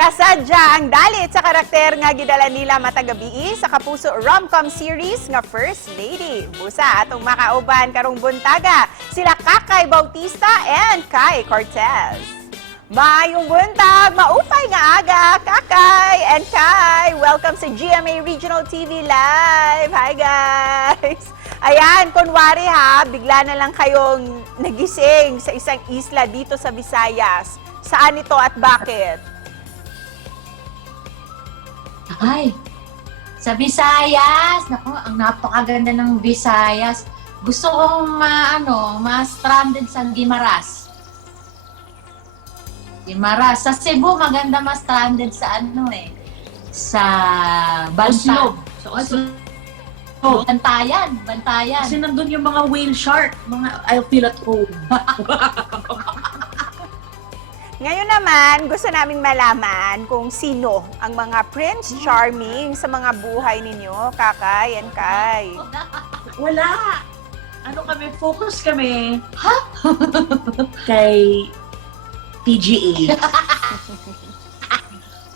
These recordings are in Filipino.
Kasadya ang dalit sa karakter nga gidala nila matagabi sa Kapuso rom-com series nga First Lady. Busa atong makauban karong buntaga sila Kakay Bautista and Kai Cortez. Maayong buntag, maupay nga aga, Kakay and Kai. Welcome sa GMA Regional TV Live. Hi guys! Ayan, kunwari ha, bigla na lang kayong nagising sa isang isla dito sa Visayas. Saan ito at bakit? Ay, sa Visayas, naku, ang napakaganda ng Visayas. Gusto kong ma-stranded sa Guimaras. Guimaras. Sa Cebu, maganda ma-stranded sa sa Oslo. Sa Oslo. Bantayan. Kasi nandun yung mga whale shark, mga I feel at home. Ngayon naman, gusto naming malaman kung sino ang mga Prince Charming sa mga buhay ninyo, Kakay and Kai. Wala! Ano kami, focus kami kay PGA.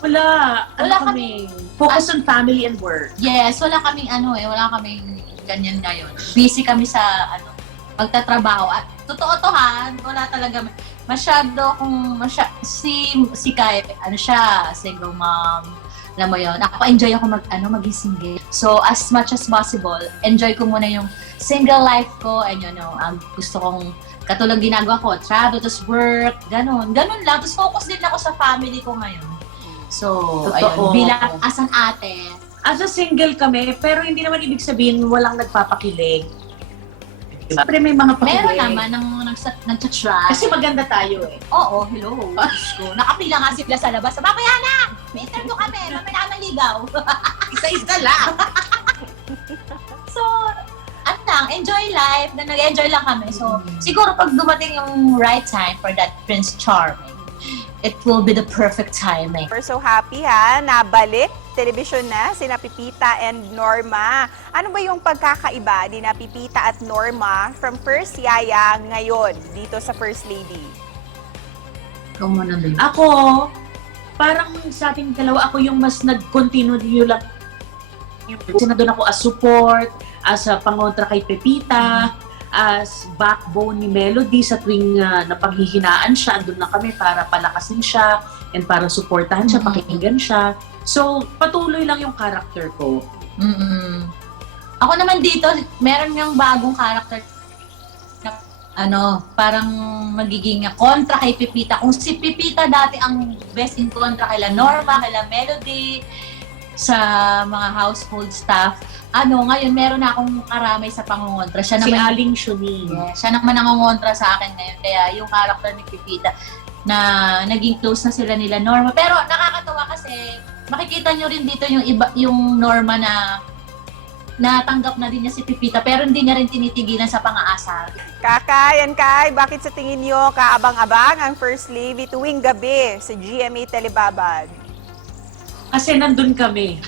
Wala kami. Focus on family and work. Yes, wala kaming wala kaming ganyan ngayon. Busy kami sa pagtatrabaho. At totoo to ha, wala talaga si Kai, siya, single mom. Alam mo yun, ako enjoy ako maging single. So, as much as possible, enjoy ko muna yung single life ko. And gusto kong, katulad ginagawa ko, travel, tapos work, ganun lang. Tapos focus din ako sa family ko ngayon. So, Totoo. ayun, bilang as an ate. As a single kami, pero hindi naman ibig sabihin walang nagpapakilig. Siyempre may mga pakilig. Meron naman nag-chat. Kasi maganda tayo eh. Oo, hello. Diyos ko. Nakapila nga sila sa labas. Mamaya na! May interview kami. Mamaya na ligaw. Isa-isa lang. So, enjoy life. Nag-enjoy lang kami. So, siguro pag dumating yung right time for that Prince Charming, it will be the perfect timing. We're so happy ha, nabalik telebisyon na sina Pipita and Norma. Ano ba yung pagkakaiba ni na Pipita at Norma from First Yaya ngayon dito sa First Lady? Ikaw muna, babe. Ako, parang sa ating dalawa, ako yung mas nag-continue lang. Kasi nandun ako as support, as pangontra kay Pepita, as backbone ni Melody sa tuwing napanghihinaan siya. Andun na kami para palakasin siya and para supportahan siya, pakinggan siya. So, patuloy lang yung character ko. Ako naman dito, meron yung bagong character na parang magiging kontra kay Pipita. Kung si Pipita dati ang best in kontra kay Norma, kay Melody, sa mga household staff, ngayon meron na akong karamay sa pangongontra. Siya Si naman, Aling Shuni. siya naman ang nangongontra sa akin ngayon. Kaya yung character ni Pipita na naging close na sila nila Norma. Pero nakakatawa kasi makikita nyo rin dito yung Norma na natanggap na din niya si Pipita pero hindi niya rin tinitigilan sa pang-aasar. Kakay and Kai, bakit sa tingin nyo kaabang-abang ang First Lady tuwing gabi sa GMA Telebabad? Kasi nandun kami.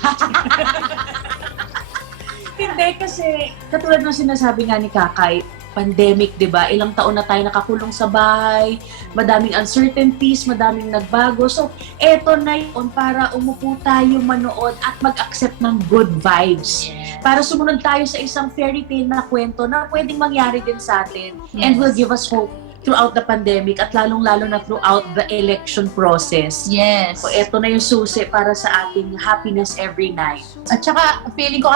Hindi kasi, katulad ng sinasabi nga ni Kakay, pandemic, di ba? Ilang taon na tayo nakakulong sa bahay, madaming uncertainties, madaming nagbago. So, eto na yun para umupo tayo manood at mag-accept ng good vibes. Yes. Para sumunod tayo sa isang fairy tale na kwento na pwedeng mangyari din sa atin and will give us hope throughout the pandemic at lalong-lalo na throughout the election process. Yes. So, eto na yung susi para sa ating happiness every night. At saka, feeling ko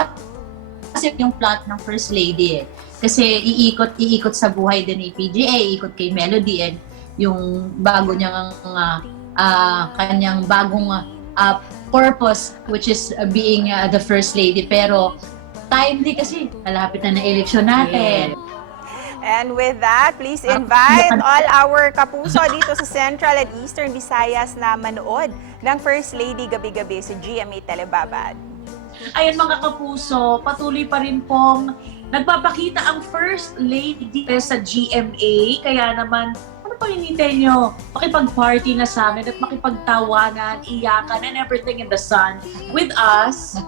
kasi yung plot ng First Lady Kasi iikot sa buhay din ni PGA, iikot kay Melody and yung bago niyang kanyang bagong purpose which is being the First Lady. Pero timely kasi malapit na eleksyon natin. And with that, please invite all our kapuso dito sa Central and Eastern Visayas na manood ng First Lady gabi-gabi sa GMA Telebabad. Ayan mga kapuso, patuloy pa rin pong nagpapakita ang First Lady sa GMA. Kaya naman, ano pa hinintay nyo? Makipag-party na sa amin at makipagtawanan, iyakan, and everything in the sun with us.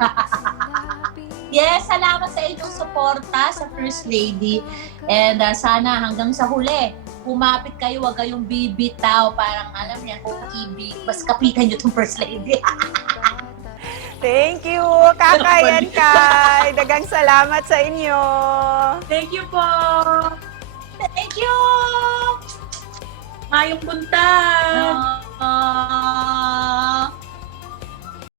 Yes, salamat sa inyong suporta sa First Lady. And sana hanggang sa huli, kumapit kayo, wag kayong bibitaw. Parang alam niya, kung ibig, mas kapitan nyo itong First Lady. Thank you, Kakay and Kay. Dagang salamat sa inyo. Thank you po! Thank you! Mayong buntag! Ah,